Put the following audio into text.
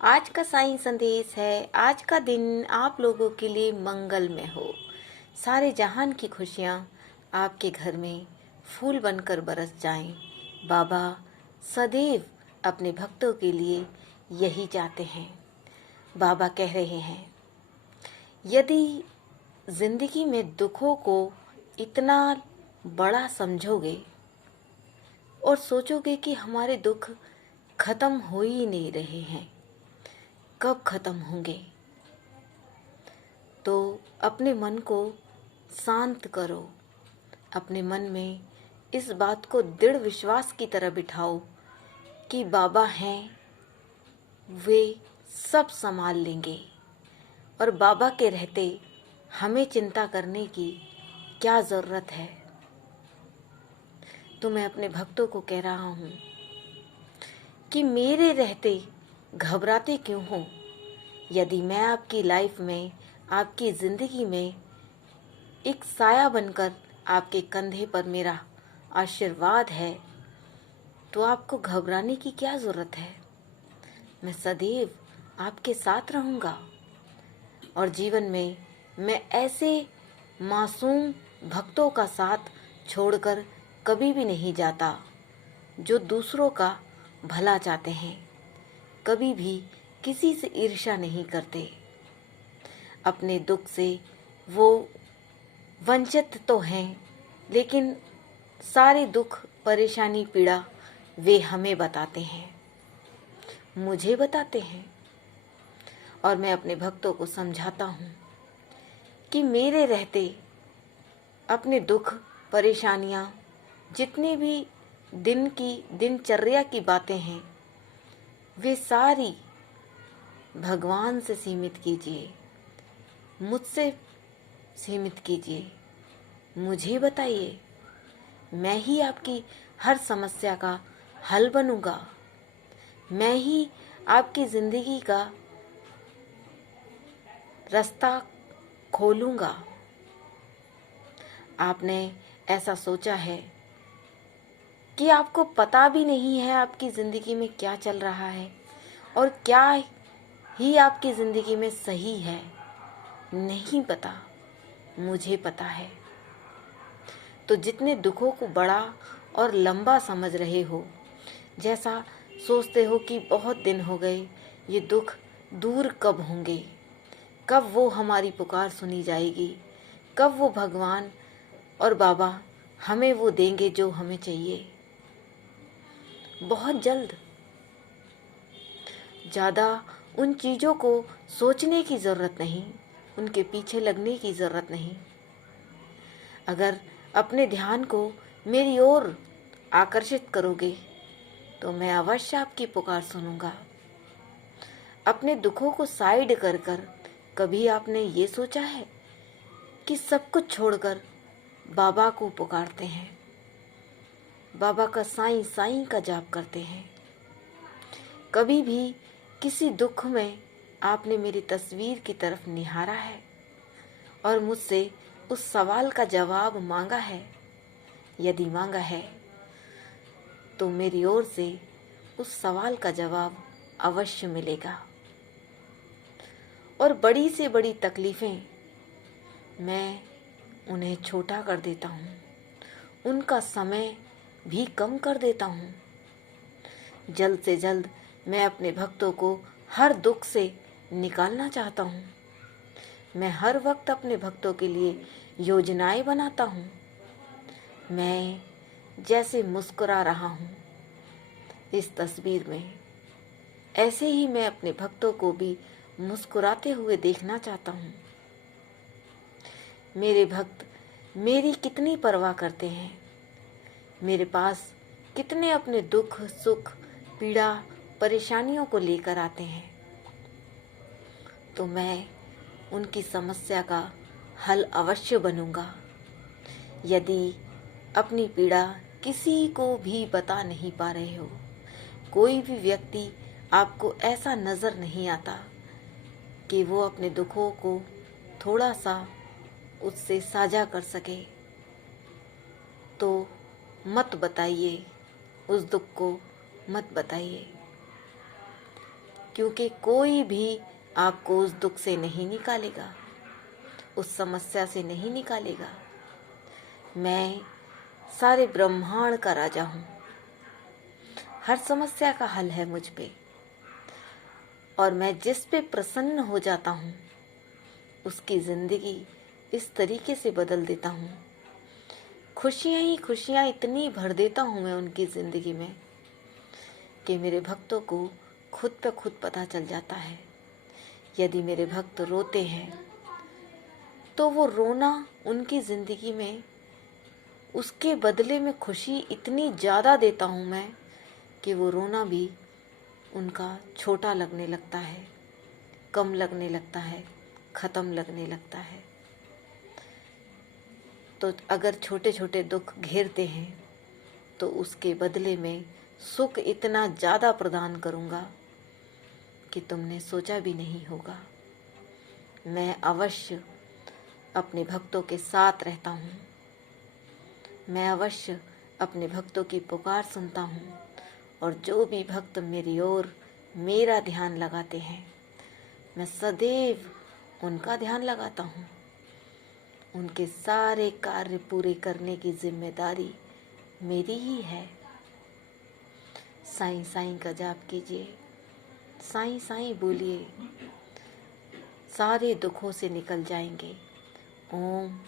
आज का साईं संदेश है। आज का दिन आप लोगों के लिए मंगलमय हो। सारे जहान की खुशियाँ आपके घर में फूल बनकर बरस जाएं। बाबा सदैव अपने भक्तों के लिए यही चाहते हैं। बाबा कह रहे हैं, यदि जिंदगी में दुखों को इतना बड़ा समझोगे और सोचोगे कि हमारे दुख खत्म हो ही नहीं रहे हैं, कब खत्म होंगे, तो अपने मन को शांत करो। अपने मन में इस बात को दृढ़ विश्वास की तरह बिठाओ कि बाबा हैं, वे सब संभाल लेंगे और बाबा के रहते हमें चिंता करने की क्या ज़रूरत है। तो मैं अपने भक्तों को कह रहा हूँ कि मेरे रहते घबराते क्यों हो। यदि मैं आपकी लाइफ में, आपकी ज़िंदगी में एक साया बनकर आपके कंधे पर मेरा आशीर्वाद है, तो आपको घबराने की क्या ज़रूरत है। मैं सदैव आपके साथ रहूँगा और जीवन में मैं ऐसे मासूम भक्तों का साथ छोड़कर कभी भी नहीं जाता जो दूसरों का भला चाहते हैं, कभी भी किसी से ईर्ष्या नहीं करते। अपने दुख से वो वंचित तो हैं, लेकिन सारे दुख, परेशानी, पीड़ा वे हमें बताते हैं, मुझे बताते हैं। और मैं अपने भक्तों को समझाता हूँ कि मेरे रहते अपने दुख, परेशानियाँ, जितने भी दिन की दिनचर्या की बातें हैं, वे सारी भगवान से सीमित कीजिए, मुझसे सीमित कीजिए, मुझे बताइए। मैं ही आपकी हर समस्या का हल बनूंगा। मैं ही आपकी ज़िंदगी का रास्ता खोलूंगा। आपने ऐसा सोचा है कि आपको पता भी नहीं है आपकी ज़िंदगी में क्या चल रहा है और क्या ही आपकी ज़िंदगी में सही है। नहीं पता, मुझे पता है। तो जितने दुखों को बड़ा और लंबा समझ रहे हो, जैसा सोचते हो कि बहुत दिन हो गए, ये दुख दूर कब होंगे, कब वो हमारी पुकार सुनी जाएगी, कब वो भगवान और बाबा हमें वो देंगे जो हमें चाहिए। बहुत जल्द। ज़्यादा उन चीज़ों को सोचने की ज़रूरत नहीं, उनके पीछे लगने की ज़रूरत नहीं। अगर अपने ध्यान को मेरी ओर आकर्षित करोगे तो मैं अवश्य आपकी पुकार सुनूंगा। अपने दुखों को साइड कर कर कभी आपने ये सोचा है कि सब कुछ छोड़कर बाबा को पुकारते हैं, बाबा का साईं साईं का जाप करते हैं। कभी भी किसी दुख में आपने मेरी तस्वीर की तरफ निहारा है और मुझसे उस सवाल का जवाब मांगा है? यदि मांगा है तो मेरी ओर से उस सवाल का जवाब अवश्य मिलेगा। और बड़ी से बड़ी तकलीफ़ें मैं उन्हें छोटा कर देता हूँ, उनका समय भी कम कर देता हूँ। जल्द से जल्द मैं अपने भक्तों को हर दुख से निकालना चाहता हूँ। मैं हर वक्त अपने भक्तों के लिए योजनाएं बनाता हूँ। मैं जैसे मुस्कुरा रहा हूँ इस तस्वीर में, ऐसे ही मैं अपने भक्तों को भी मुस्कुराते हुए देखना चाहता हूँ। मेरे भक्त मेरी कितनी परवाह करते हैं, मेरे पास कितने अपने दुख, सुख, पीड़ा, परेशानियों को लेकर आते हैं, तो मैं उनकी समस्या का हल अवश्य बनूंगा। यदि अपनी पीड़ा किसी को भी बता नहीं पा रहे हो, कोई भी व्यक्ति आपको ऐसा नज़र नहीं आता कि वो अपने दुखों को थोड़ा सा उससे साझा कर सके, तो मत बताइए, उस दुख को मत बताइए। क्योंकि कोई भी आपको उस दुख से नहीं निकालेगा, उस समस्या से नहीं निकालेगा। मैं सारे ब्रह्मांड का राजा हूँ, हर समस्या का हल है मुझ पे, और मैं जिस पे प्रसन्न हो जाता हूँ उसकी जिंदगी इस तरीके से बदल देता हूँ, खुशियाँ ही खुशियाँ इतनी भर देता हूँ मैं उनकी जिंदगी में कि मेरे भक्तों को खुद पे खुद पता चल जाता है। यदि मेरे भक्त रोते हैं तो वो रोना उनकी जिंदगी में, उसके बदले में खुशी इतनी ज़्यादा देता हूँ मैं कि वो रोना भी उनका छोटा लगने लगता है, कम लगने लगता है, ख़त्म लगने लगता है। तो अगर छोटे छोटे दुख घेरते हैं तो उसके बदले में सुख इतना ज़्यादा प्रदान करूँगा कि तुमने सोचा भी नहीं होगा। मैं अवश्य अपने भक्तों के साथ रहता हूँ, मैं अवश्य अपने भक्तों की पुकार सुनता हूँ, और जो भी भक्त मेरी ओर मेरा ध्यान लगाते हैं मैं सदैव उनका ध्यान लगाता हूँ। उनके सारे कार्य पूरे करने की जिम्मेदारी मेरी ही है। साईं साईं का जाप कीजिए, साईं साईं बोलिए, सारे दुखों से निकल जाएंगे। ओम